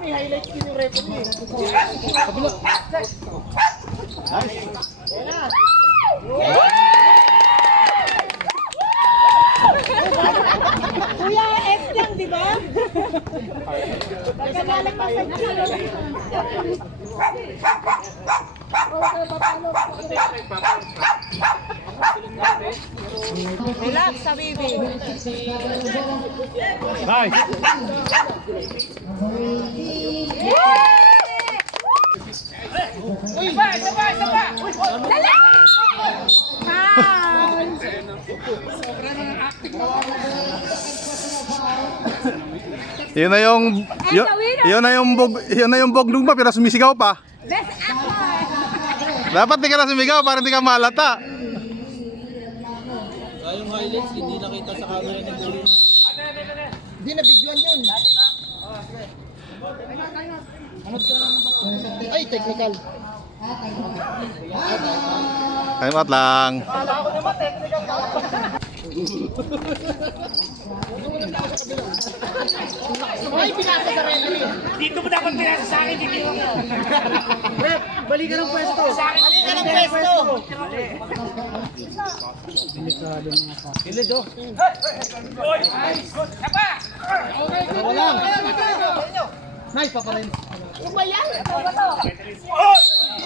may highlights din yung referee. Kabila. Kuya, F lang, di ba? Pagkagalag pa sa relax sa baby. Nice. Dali! Yun na yung yun na yung boglong pa pero sumisigaw pa. Best actor! Dapat di ka na sumigaw para hindi ka malata. Yung highlights, hindi nakita sa camera ng Guri. Hindi na videoan yun. Ay, technical. Time out lang. Ay, pinasa sa referee. Dito mo dapat pinasa sa akin, hindi mo. Rep, balik ka ng pwesto. Balik ka ng pwesto. Kilid oh. Walang. Nice, paparin. Ano ba yan? Ano ba to?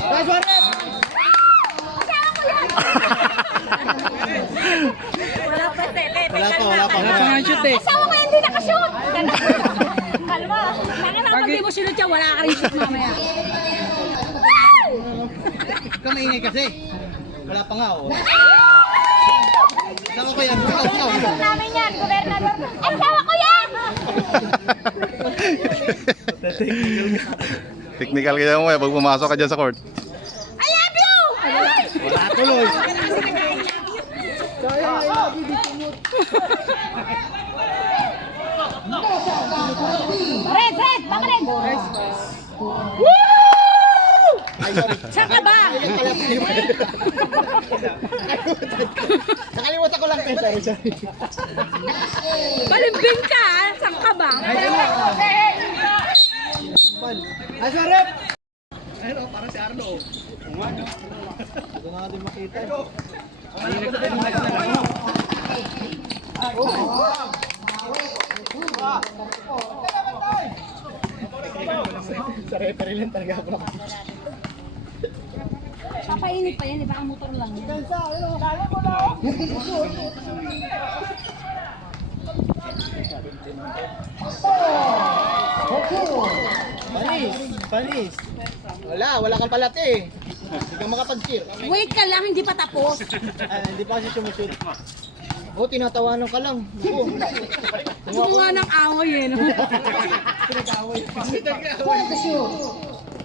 Nice one, Rep. Wala pa, tete. Wala pa. Asawa ko hindi nakashoot. Kalma. Pag di mo sinunod siya, wala ka rin shoot mamaya. Ikaw maingay kasi. Wala pa nga oh. Sama ko yan. Gobernador namin yan, gobernador. Asawa ko yan! Technical kaya mo pag pumasok ka dyan sa court. I love you! Wala tuloy. Red, red! Baka red! Woo! Saan ka ba? Nakalimutan ko lang. Sorry. Balimbing ka, ha? Saan ka ba? Asa Rep? Ayun oh, parang si Arno oh. Ito na natin makita. Sa referee lang talaga ako. Papainit pa yan, di ba? Ang motor lang yan. Panis. Wala kang palat eh. Hindi ka makapag-cheer. Wait ka lang, hindi pa tapos. Hindi pa kasi sumushoot. Oh, tinatawanan ka lang. Gumawa ng away eh, no?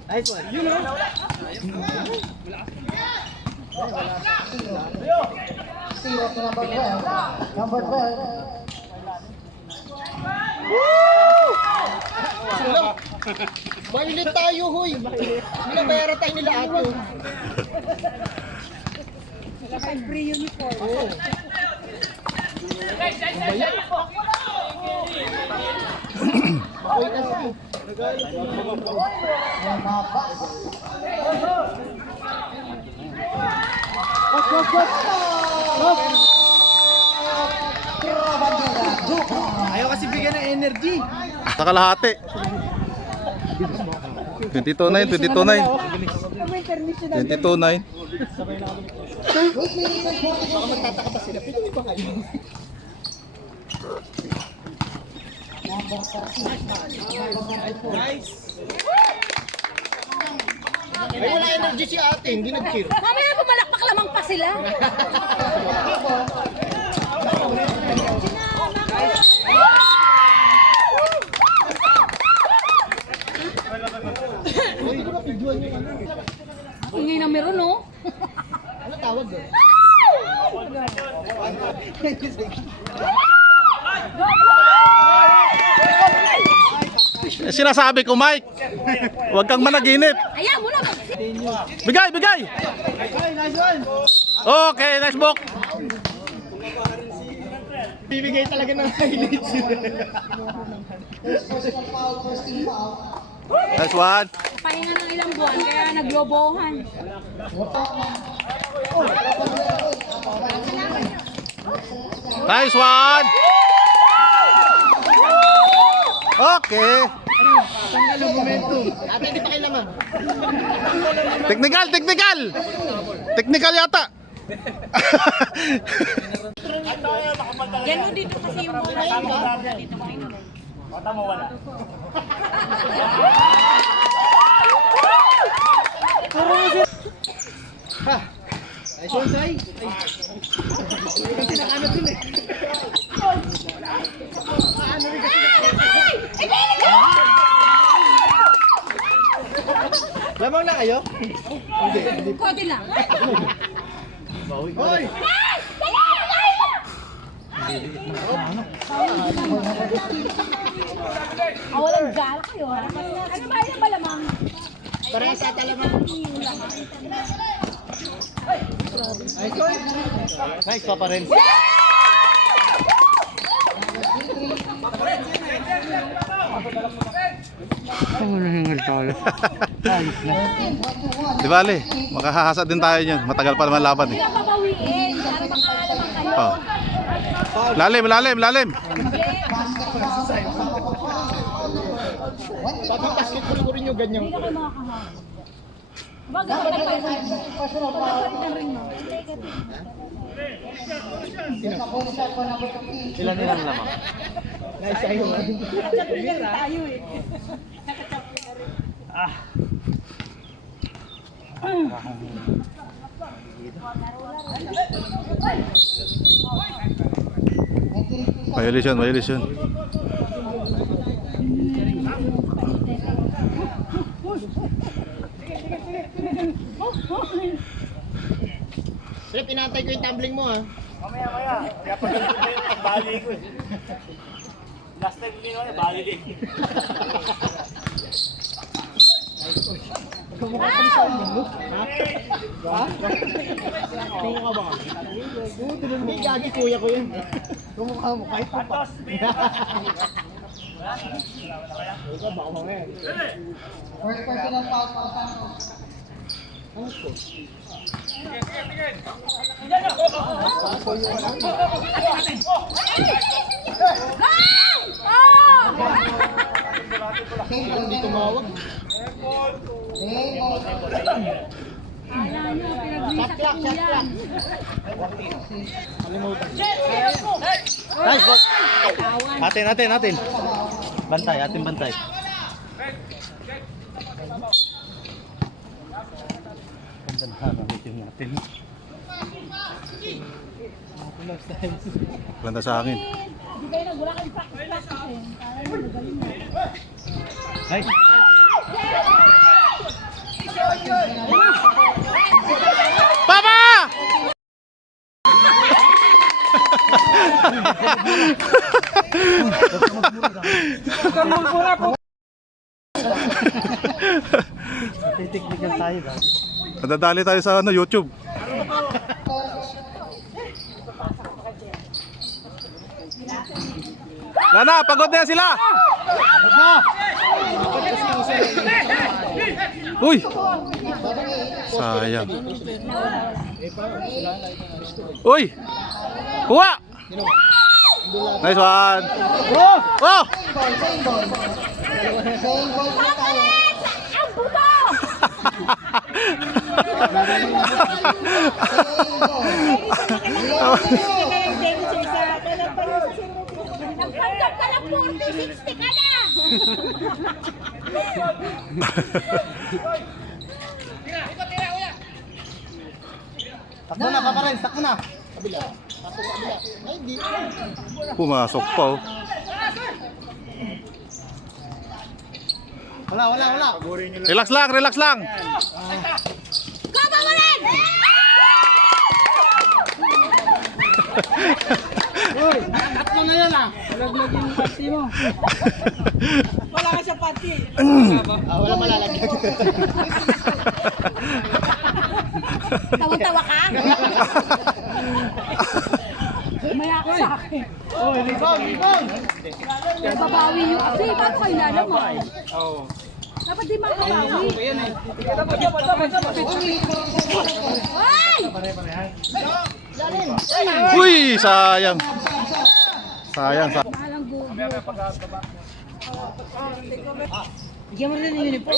Nice one. You know? Number 12. Mahilit tayo, huy. Binabayaran tayo nila ato. Free uniform. Oh. Makoy kasi. Ayaw kasi bigyan ng energy. Sa kalahati. 22-9, 22-9. 22-9. Baka magtataka pa sila. Pwede ba kayo? Nice. Ay, wala energy si ate. Hindi nag-cheer. Mamaya pumalakpak lamang pa sila. Ingay na meron, no? Ano tawag doon? Sinasabi ko, Mike. Huwag kang managinip. Ayan mo na. Bigay, bigay. Okay, nice book. Bibigay talaga ng highlights. Nice one. Pahinga ng ilang buwan, kaya naglobohan. Nice one. Okay. Tanggal yung momentum. Ate, hindi pa kailangan. Technical, technical. Technical yata. Yan mo dito kasi yung mga dito mo rin. Mata mo wala. Ha! Ay, Sonsay! Ay, kasi nakano dun eh. Lamang na kayo? Hindi. Konti lang. Hoy! Walang gala kayo. Ano ba yan malamang? Para sa talaman. Nice pa rin. Di bale, makahahasa din tayo niyan. Matagal pa naman laban eh. Hindi ka pabawiin. Para makalaman kayo. Oh. Lalim, lalim, lalim. Pag basketball ko rin yung ganyan. Hindi ka kayo makakahawa. Bagay ka pa rin. Pagkapalit na rin mo. Ilan nilang lamang? Nice sa'yo. Tayo eh. Violation, violation. Sir, pinantay ko yung tumbling mo ha. Mamaya. Kaya pag bali ko eh. Last time din ako, bali din. Kumukha ka sa mundo. Ha? Kumukha ba? Hindi, gagi kuya ko yun. Kumukha mo, kahit pa pa. Ikaw, baka mo ngayon. First personal foul pa sa ano ko? Hindi tumawag. Kala nyo, pinag-visa ko yan. Nice, boss. Atin. Bantay, atin bantay. Ganda sa akin. Hindi kayo nagwala kayong practice eh. Kala nyo, magaling na. Nice. Papa! Technical tayo ba? Nadadali tayo sa YouTube. Lana, pagod na sila. Uy! Sayang. Uy! Kuha! Nice one! Oh! Ang buto! Nagpanggap ka ng 40-60 ka na! Takbo na, Papa Renz, takbo na. Kabila. Takbo na, kabila. Ay, hindi. Pumasok pa oh. Wala. Relax lang, relax lang. Go, Pawalan! Uy, tatlo na yan ah. Laglag yung pati mo. Wala ka sa pati. Wala malalaglag. Tawa-tawa ka? Maya ka sa akin. Oh, rebound. Babawi yung kasi. Paano kayo lalaman? Dapat di makabawi. Ay! Uy, sayang. Sayang. Mahalang bubo. Bigyan mo rin yung uniform.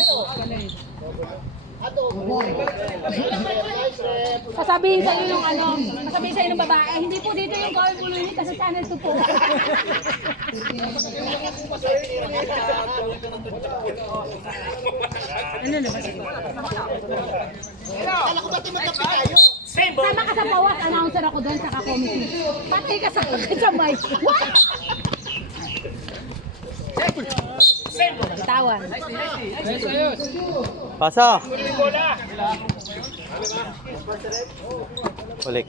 Sasabihin sa'yo yung ano, sasabihin sa'yo ng babae, hindi po dito yung gawin mo nun kasi channel 2 po. Ano na ba siya? Sama ka sa bawas, announcer ako doon, saka committee. Patay ka sa mic. What? Bitawan. Pasa. Balik.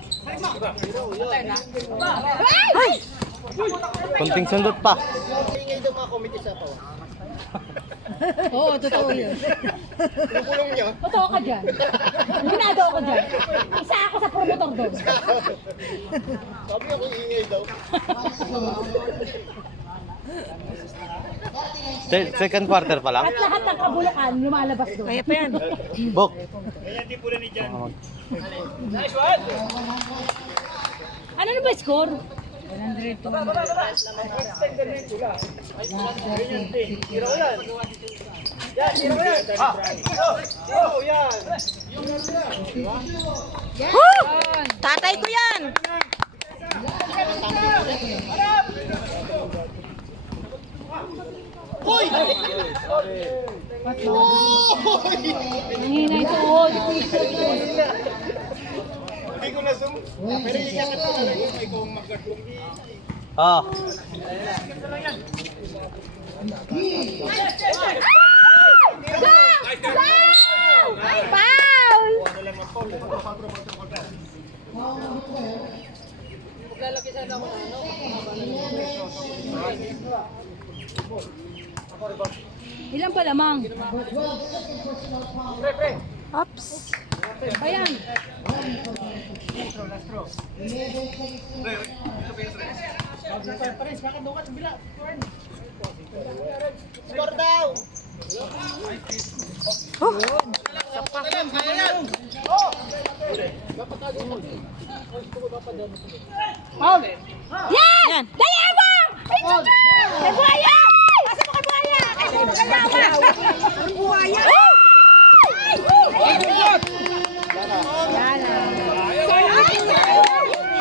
Ay! Kunting sundot pa. Ingay daw mga committee sa pawa. Oo, totoo yun. Kulong niyo. Totoo ka dyan. Minado ako dyan. Isa ako sa promotor doon. Sabi ako ingay daw. Second quarter pa lang. At lahat ng kabulukan lumalabas doon. Kaya pa yan. Bok. Kaya di pula ni Jan. Ano na ba score? 102. Tatay ko yan. Nanginay tuhod. Hindi ko na zoom. Pero iyangat ko na lang yung may kong mag-garblong. Ah. Foul! Ilan pa lamang? Oops. Ayan. Score daw! Yan! Dalawa! Kay Buhaya! Kasi mo kay Buhaya! Kasi mo kay Buhaya! Ang Buhaya!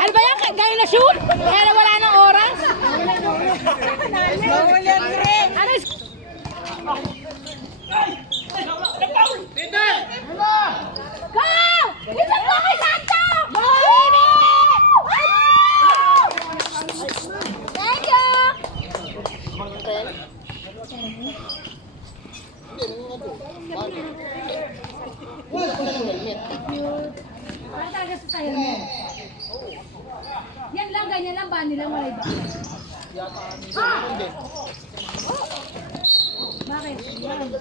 Ano ba yan? Gaya na shoot? Kaya na wala ng oras? Ano is... Go! Ito po kay Santo! Thank you! Para talaga sa sayo mo. Yan lang, ganyan lang ba nila? Wala iba. Bakit? Yan.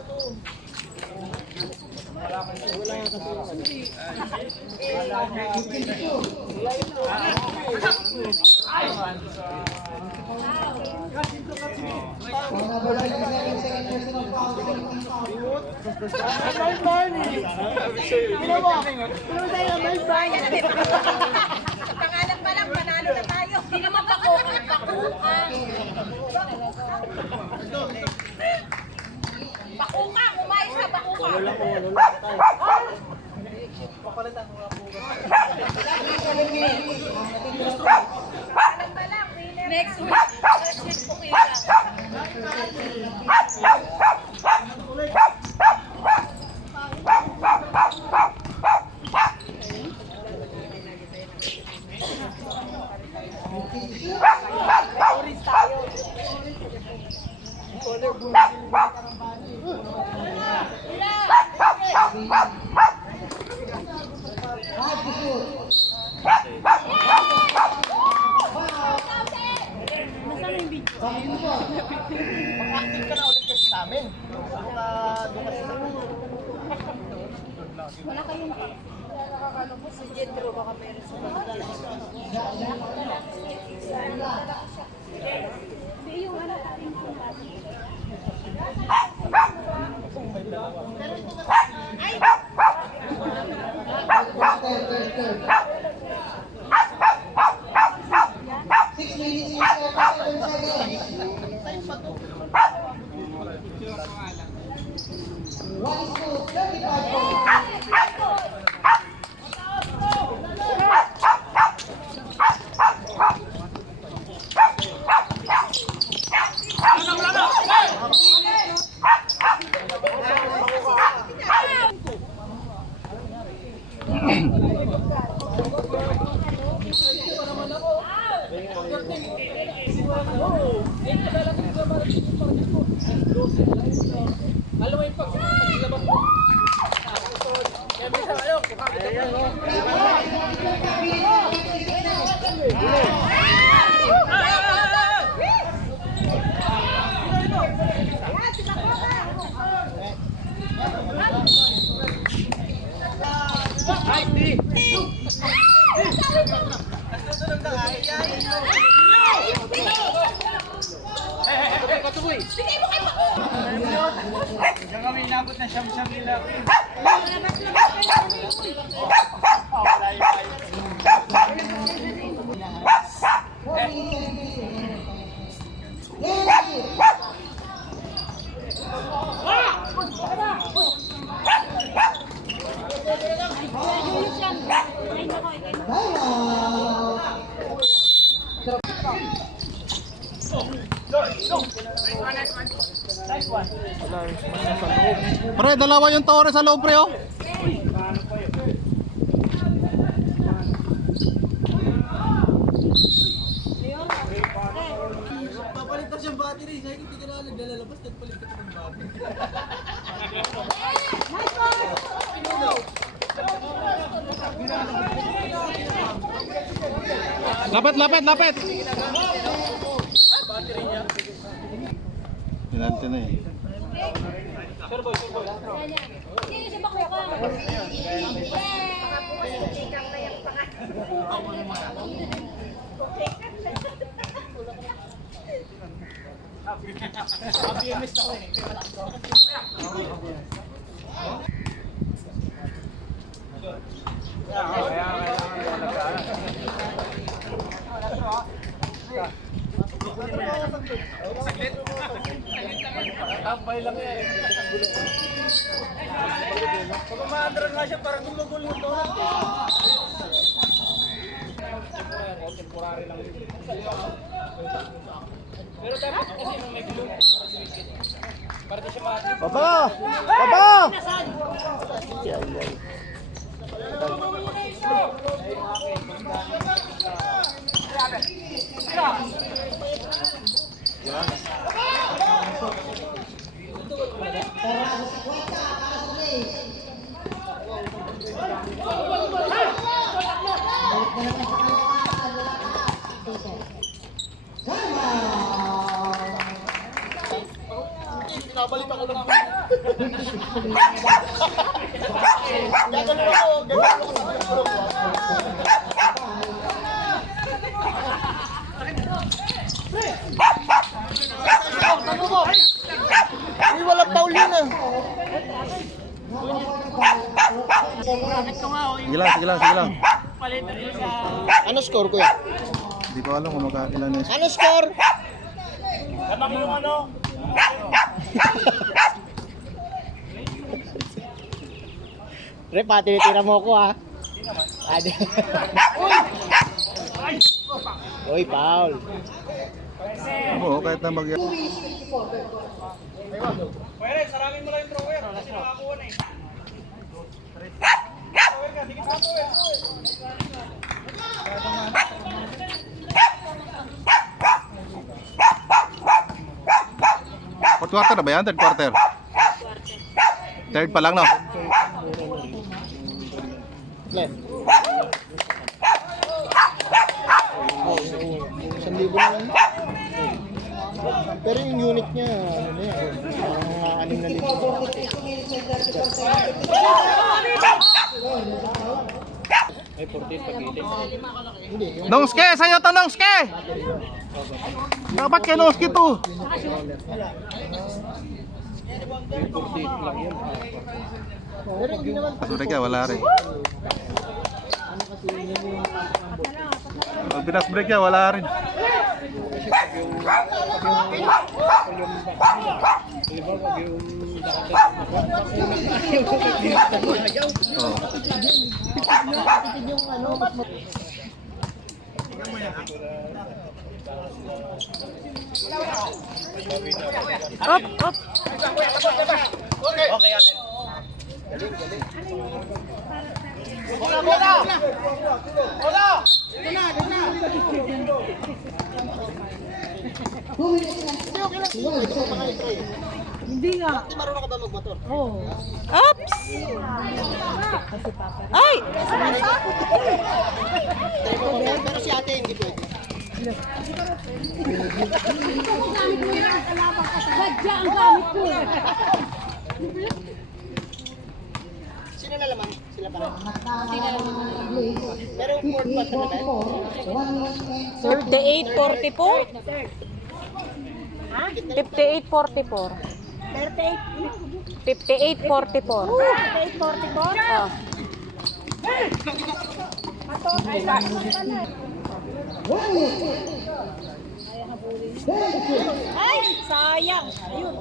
Pangalan pa lang, panalo na tayo. Hindi naman pakukan. Bakukang, umayos na bakukang. Next week po kayo. Mag-active ka na ulit kasi sa amin. Doon kasi sa Wala kayong Si Jetro, baka meron sa Hindi yung ano ating Diyan kami inabot na siyam-siyam nila. Pre, dalawa yung tore sa loob, pre, oh. Papalit na siyang battery. Sabi ko, hindi ka na naglalabas. Nagpalit ka ng battery. Lapit, lapit, lapit. Pinante na eh. Sino si Bakukang? Tambay lang yan. Pag umaandra nga siya, parang gumagul yung donut eh. Temporary lang yun. Pero dapat kasi nung may glue, para di siya maatin. Baba! Baba! Nabalik ako ng gagano ako. Ay, wala Paulina. Sige lang, sige lang, sige lang. Ano score, kuya? Hindi ko alam kung ilan na yung Ano score? Lamang yung ano? Re, tinitira mo ako, ha? Adi. Uy, Paul. Oo, kahit na bagya. Pwede, sarangin mo lang yung thrower kasi nakakuha na eh. Thrower ka, dikit ka thrower. Fourth quarter na ba yan? Third quarter? Third pa lang, no? Left. 1,000 lang. Pero yung unit niya, ano na yan, parang 6,000. Ay, 14 pag-itin. Hindi, yung Nongske! Sa'yo to, Nongske! Dapat kay Nongske to. pero hindi naman Kasunod ka, wala rin. Ano kasi yun yung pasok ng bote. Pag pinas break niya, wala rin. Up, up. Hindi marunong ka ba magmotor? Oops! Ay! Pero si ate hindi pwede. Badya ang gamit ko. Sino na laman? Sila pa rin. Pero fourth pa na ba? 58-44? 58-44. 58-44. 58-44? Oh. Ay, sayang. Ayun.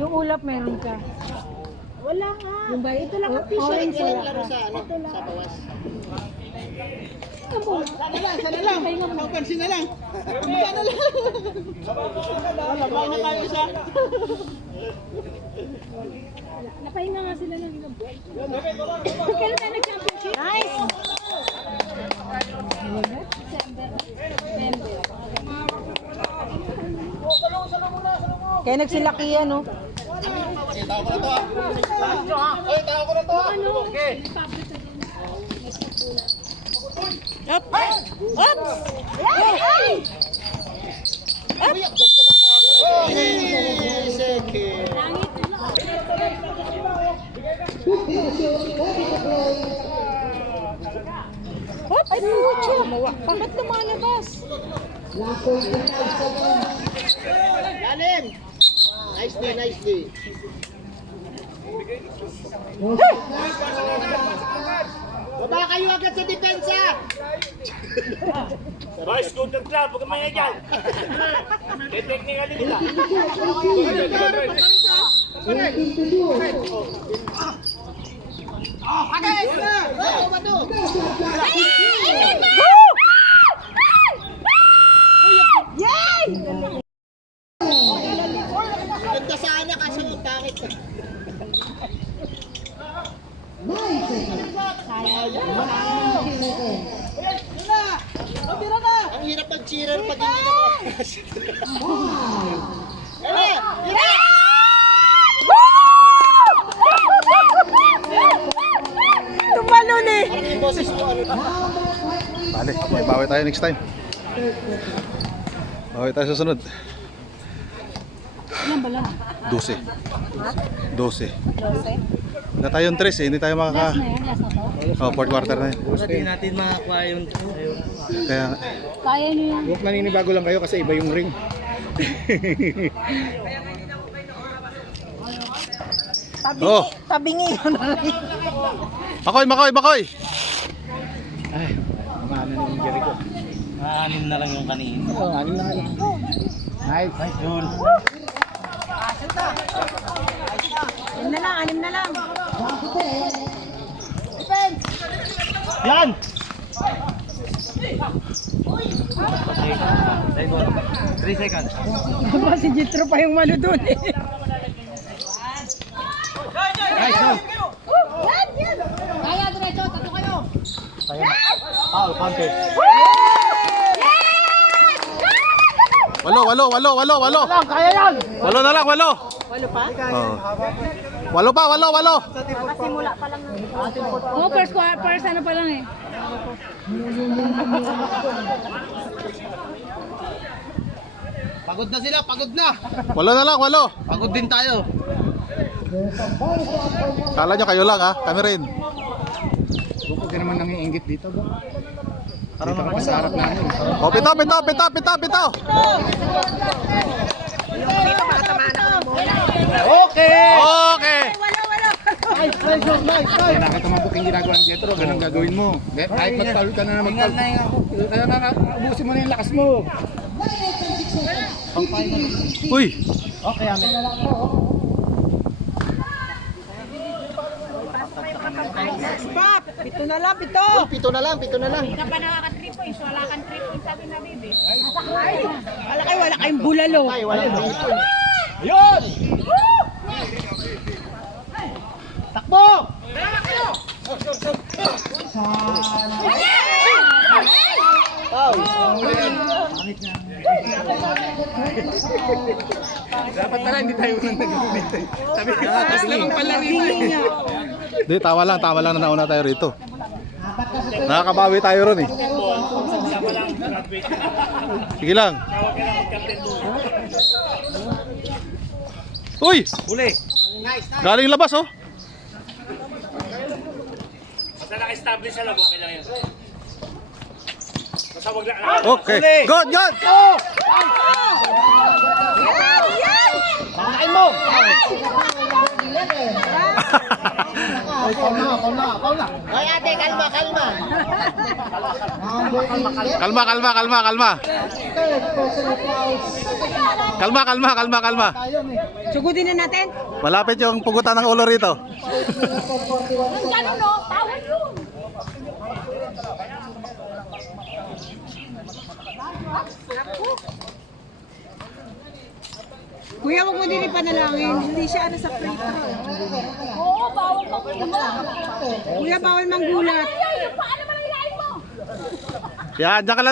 Yung ulap meron ka. Wala nga. Yung ba? Ito lang ang t-shirt. Ilang laro sa ano? Sa bawas. Sana lang. Pansin na lang. Sana lang. Wala na tayo siya. Napahinga nga sila ng ilang buwan. Kailan tayo nag-championship? Nice! Kaya nagsilakihan, no? Tao ko na to ah. Oy, tao ko na to ah. Okay. Up! Up! Ay! Up! Second. Up! Ay, pucho! Bakit lumalabas? Lalim. Nice day. Baba kayo agad sa depensa. Boys, scooter club, huwag kang maya dyan. Technical nila. Ganda sana kasi yung pangit. Ang hirap mag-cheerer pag hindi na malakas. Tumalon eh! Parang yung boses mo ano. Bale, may bawi tayo next time. Bawi tayo sa sunod. Yan ba lang? 12. 12. Na tayong 3 eh, hindi tayo makaka... Last na to? Oh, fourth quarter na yun. Hindi natin makakuha yung... Kaya, Kaya niyo yan. Huwag naninibago lang kayo kasi iba yung ring. oh, Tabingi ko na rin. Makoy! Ay, maano na yung Jericho. Anim na lang yung kanina. Oo, anim na lang. Nice. Yun. Anim na lang. Yan! 3 seconds. Diba si Jitro pa yung malo doon eh. Nice, no? Kaya diretso, tatlo kayo. Foul, counter. Walo. Kaya yan! Walo na lang, walo. Walo pa? Oh. Walo pa. Kasimula pa lang. First ano pa lang eh. Pagod na sila, pagod na! Walo na lang, walo. Pagod din tayo. Kala nyo kayo lang ha, kami rin. Huwag ka naman nangiinggit dito ba? Dito ka sa harap namin. Oh, pito, pito, pito, pito, pito. Dito makatamaan ako ng bola. Okay! Okay. Wala. Nice, nice, nice, nice. Nakita mo yung ginagawa ng Jetro, ganun gagawin mo. Kahit mag-foul ka na mag-foul. Kaya na, ubusin mo na yung lakas mo. Uy. Okay, amin. Stop! Pito na lang, pito! Pito na lang, pito na lang. Hindi ka pa nakaka-3 points. Wala kang 3 points sabi na baby. Wala kayong bulalo. Ay, wala. Ayun! Takbo! Dapat pala hindi tayo unang nag-comment. Sabi ko, tapos naman pala rito. Di, tawa lang na nauna tayo rito. Nakakabawi tayo ron eh. Sige lang. Uy! Uli. Galing labas oh. Basta naka-establish sa loob, okay lang yun. Basta wag lang. Okay. Good, good. Pakain mo! Ay, kauna. Ay, ate, kalma. Kalma. Sugutin na natin. Malapit yung pugutan ng ulo rito. Ganun no? Bawal yun. Kuya, huwag mo din ipanalangin. Hindi siya ano sa free throw. Oo, bawal mo muna. Kuya, bawal manggulat. Ay, paano mo nailain mo? Yan, diyan ka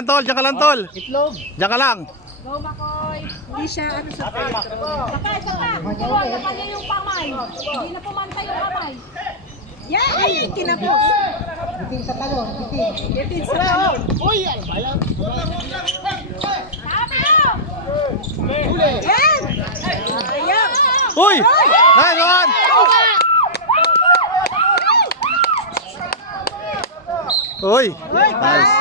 lang tol, Itlog. Diyan ka lang. Go, Makoy. Hindi siya ano sa free throw. Saka. Ikaw, napalya yung kamay. Hindi na pumantay yung kamay. Yan! Ay, kinapos. Bitin sa talon. Uy, ano ba yan? Sabi mo! Yan! Ayan! Uy! Nice one! Uy! Nice.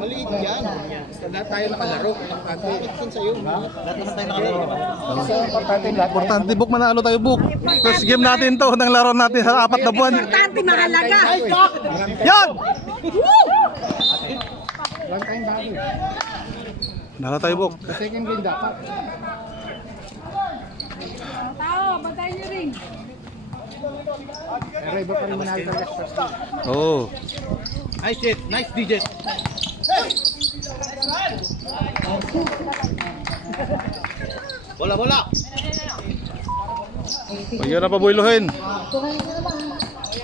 Maliit yan. Lahat tayo nakalaro. Bakit yun sa'yo? Lahat naman tayo nakalaro. Importante book, manalo tayo book. First game natin to, ng laro natin sa 4 na buwan. Importante, mahalaga. Yan! Lang tayong bago. Nalo tayo book. Sa second game dapat. Tao, bantayan niyo rin. Pero iba pa rin manalo sa last first game. Oh. Nice jet. Nice DJ. Bola. Huwag yun na pabuiluhin.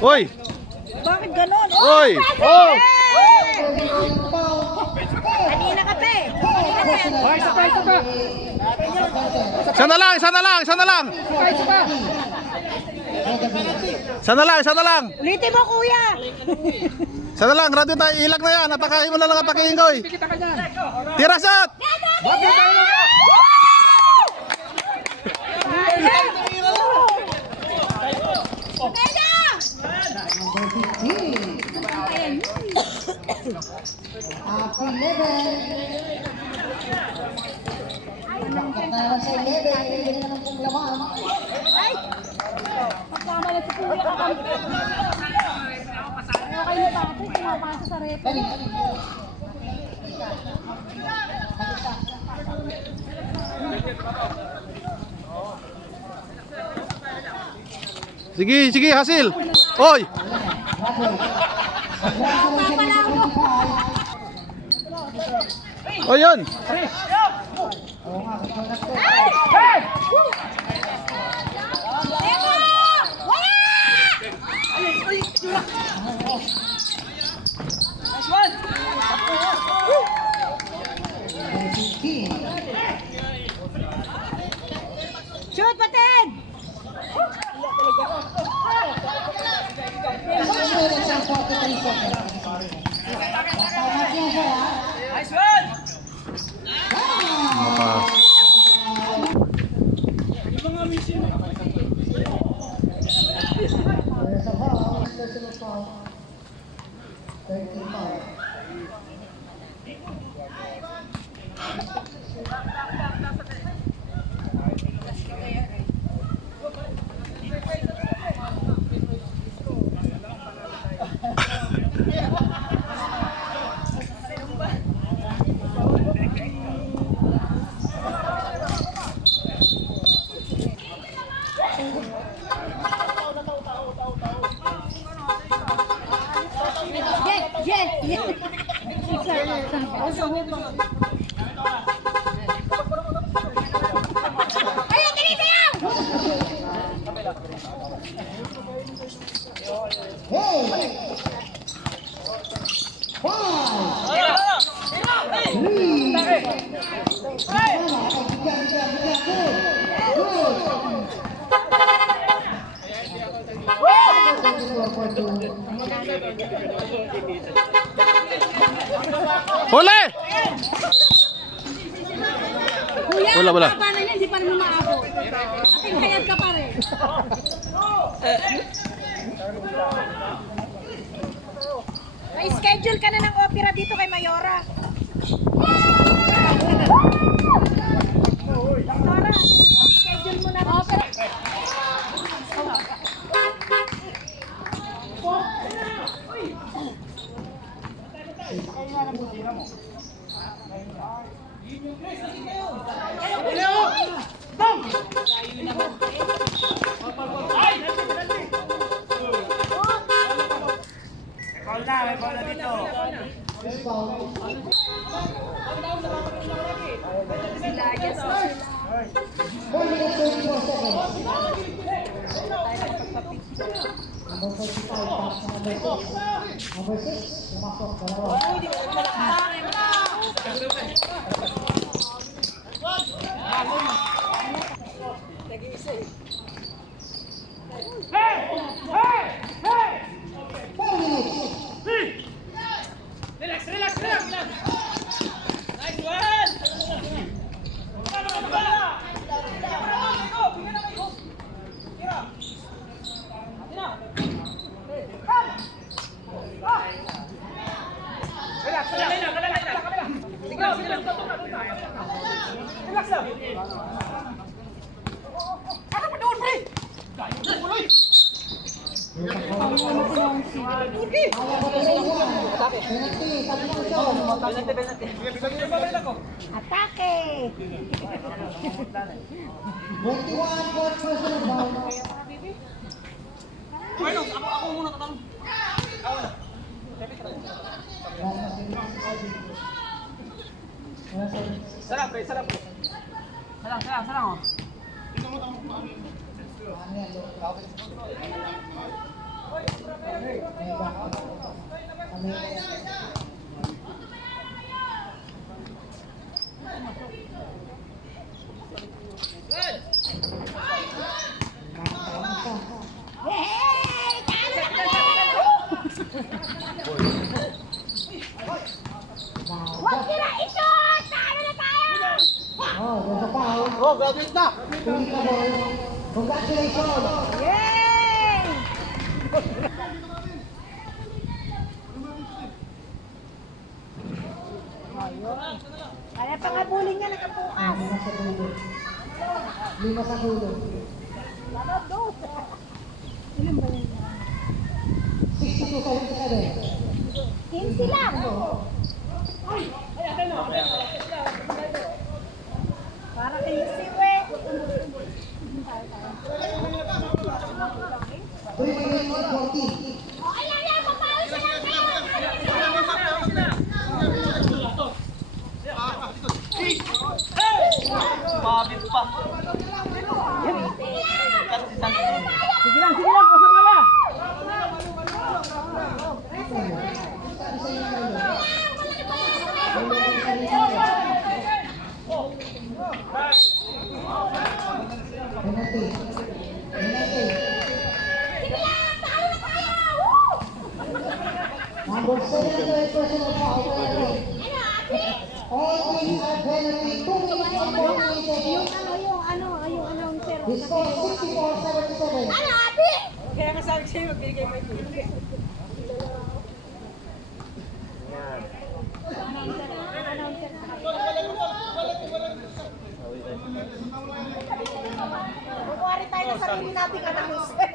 Uy! Bakit ganon? Uy! Oh! Kanina ka pa eh. Ay, isa pa. Isa na lang! Ulitin mo, kuya. Isa na lang, graduate tayo. Ilag na yan. Atakahin mo na lang atakihin ko eh. Tira shot! Pagkama na si Kuya ka. Ayaw kayo ni Pate, pumapasa sa repo. Sige, Hasil. Oy! O yun! Shoot, Pated! Ayun, dali sayaw! Huli! Kuya, Wala, wala. ang baba na niya, hindi pa rin umaabot. Ating kayad ka pa rin. May schedule ka na ng opera dito kay Mayora. Mayora, schedule mo na ng opera. Call na, may call na dito. Atake! Hey! Talo na kayo! Huwag nila i-shoot! Talo na tayo! Oh, graduate na! Yay! Kaya pangabulin niya nakabukas. Lima sa dulo. Ano, dos? Ilan ba yun? 15 lang. Para kayo siwe. Oh, ayan, ayan, papawi siya lang kayo. Sige lang, pasok na lang! Sige lang, talo na tayo. Woo! Number 7, personal foul. Ano, ate? All teams are penalty. 2 minutes on board. Yung announcer. The score 64-77. Ano, ate? Kaya nga sabi sa'yo, magbigay mo ito. Bukuha rin tayo na sarili nating announcer.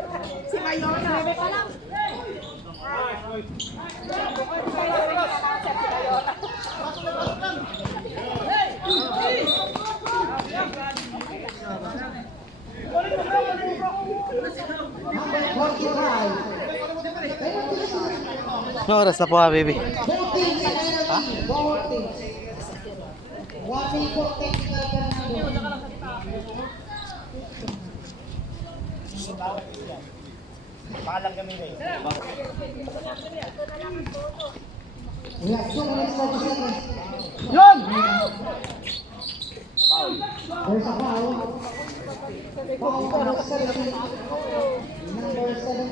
Si Mayor na. Bebe pa lang. Ano oras na po, baby? Both teams penalty. Both teams. Palang kami na Yun!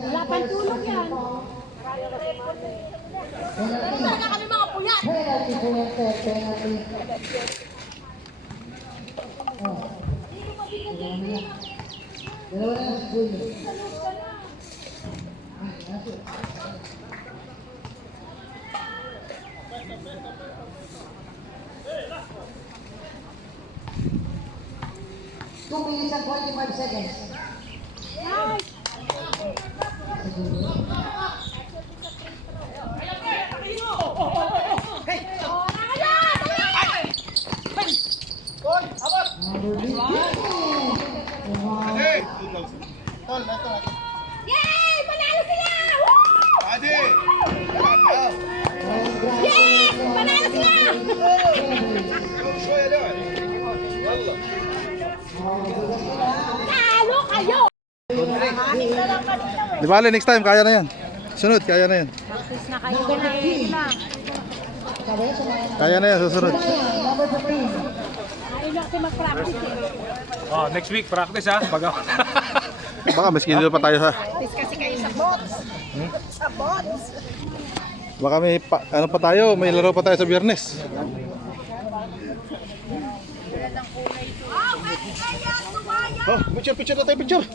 Wala pang tulog yan. Talaga kami mga puyat. Yay! Panalo sila! Woo! Yes! Panalo sila! Talo kayo! Di bale, next time, kaya na yan. Sunod, kaya na yan. Practice na kayo. Kinain lang. Kaya na yan, susunod. Ayaw lang kasi mag-practice eh. Oh, next week practice ha. Baga. Baka may schedule pa tayo ha. Practice kasi kayo sa bots. Sa bots. Baka may ano pa tayo, may laro pa tayo sa Biyernes. Oh, picture na tayo, picture.